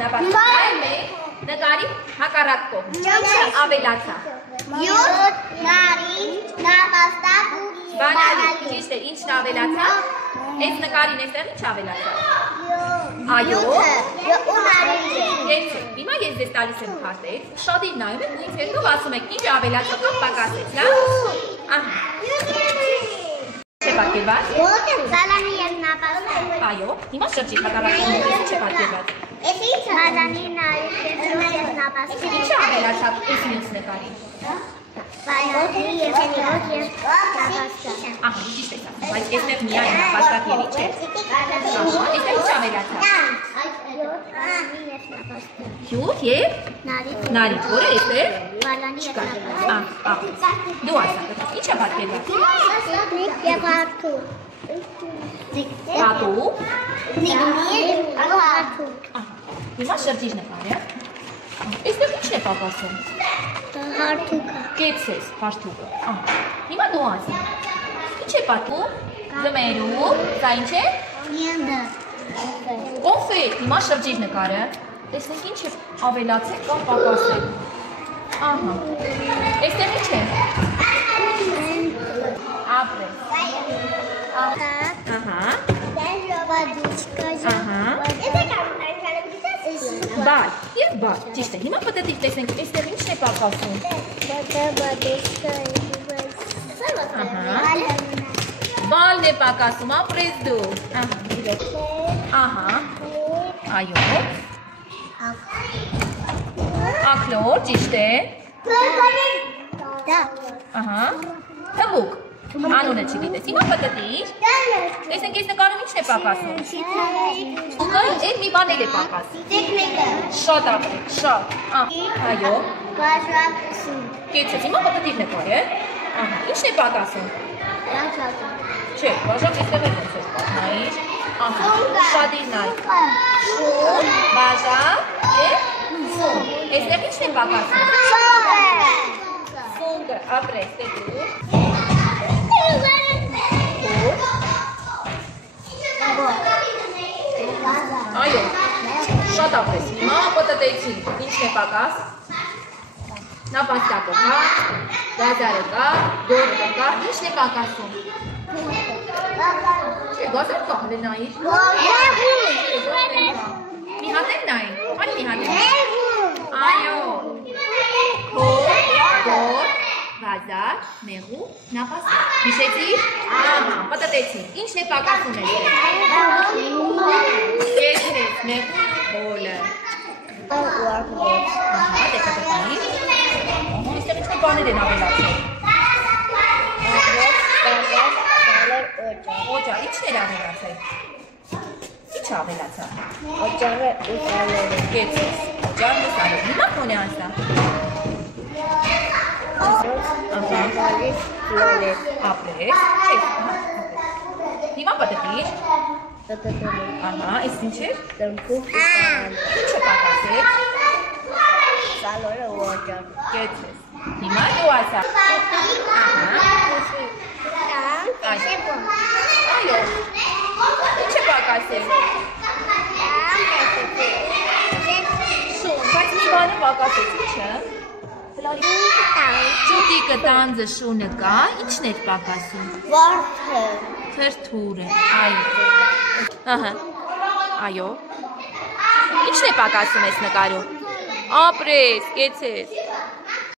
նապաստակը։ Նկարի հակառակ կողմ։ Ինչը ավելացա։ 7 նարի նապաստակ Բանալի, ճիշտ է, ինչն ավելացա։ Այս նկարին այստեղ ինչ ավելացա։ Այո։ Հիմա ես ձեզ տալիս եմ քարտեզ, շատ իր նայում եք ու ինձ հետո ասում եք ինչ ավելացա կամ պակասեց, լավ։ Ահա։ Չէ պատկերված։ Բալանի եւ նապաստակ։ Այո, հիմա շրջի հակառակում ինչ է պատկերված։ Էս ինչ է։ Բալանի նարի եւ նապաստակ։ Ինչ ավելացավ այս մյուս նկարին։ Բալանի եւ նապաստակ։ Ահա, ճիշտ է, բայց այստեղ միայն նապաստակ եւ ինչ է։ Այստեղ ինչ ավելացավ։ 7 եւ նարի, որը այստեղ Բալանի եւ նապաստակ։ Դու ասա, ինչ է պատկերված։ Եվ հատու։ Պատու։ Հատու։ Հիմա շրջիչ նկարը։ Այստեղ ինչ է պակասում։ Հարթուկը։ Կեցես, հարթուկը։ Հիմա դու ասա։ Ինչ է պատում։ Ձմերու, սա ինչ է։ Միանդը։ Կոնֆետ, հիմա շրջիչ նկարը։ Տեսնենք ինչ է ավելացել կամ պակասել։ Ահա։ Այստեղ ինչ է։ Ապրես։ Ահա։ Բալ, և բալ, ճիշտ է, հիմա պտետիկ տեսնենք, այստեղ ինչն է պակասում։ Բալն է պակասում, ապրես դու։ Ահա, այո։ Ակլոր, ճիշտ է։ Ահա, թմուկ, անունը չգիտես, հիմա պտետիկ։ Տեսնենք այս նկարում ինչն է պակասում։ Ուկը այդ մի բան էլ է պակասում։ Շատ ապրեք, շատ։ Այո։ Կեցեց, հիմա պտետիկ նկար է։ Ինչն է պակասում։ Չէ, բաժակ այստեղ է ոնց է նայիր։ Շատ իր նայ։ Շուն, բաժակ և սուն։ Այստեղ ինչն է պակասում։ Սունգը, ապրես, դե դու։ Այո, շատ ապրես, հիմա պտտեցի, ինչն է պակաս, նապաստակը կա, գազարը կա, գորգը կա, ինչն է պակասում։ Չէ, գազար կա, հլե նայիր։ Մի հատ են նայի, այլ մի հատ են։ Այո, հոր, գոր, գազար, մեղու, նապաստակ։ Հիշեցիր, պտտեցի, ինչն է պակասում է։ Կեցրեց, մեղու, բոլը։ Տեկա տպանի։ Իստեղ ինչ-որ բաներ են ավելացել։ Օջար, ինչն էր ավելացել։ Ինչ ավելացա։ Օջարը ու սալերը։ Կեցրեց, օջարն ու սալերը։ Հիմա կոն է անսա։ Բալիս ֆլորեր։ Ապրես, չես, հիմա պտտիր։ Ահա, այս ինչ էր։ Տնկուկ Ինչը պակասեց։ սալորը ու օջար։ Կեցրեց։ Հիմա դու ասա։ Այո, ինչը պակասեց։ Շուն, բայց մի բանը պակասեց, ինչը։ Ճուտիկը տանձը շունը կա, ինչն էր պակասում։ Վարդը։ Թրթուրը, այո։ Այո։ Ինչն է պակասում ես նկարում։ Ապրես, կեցես։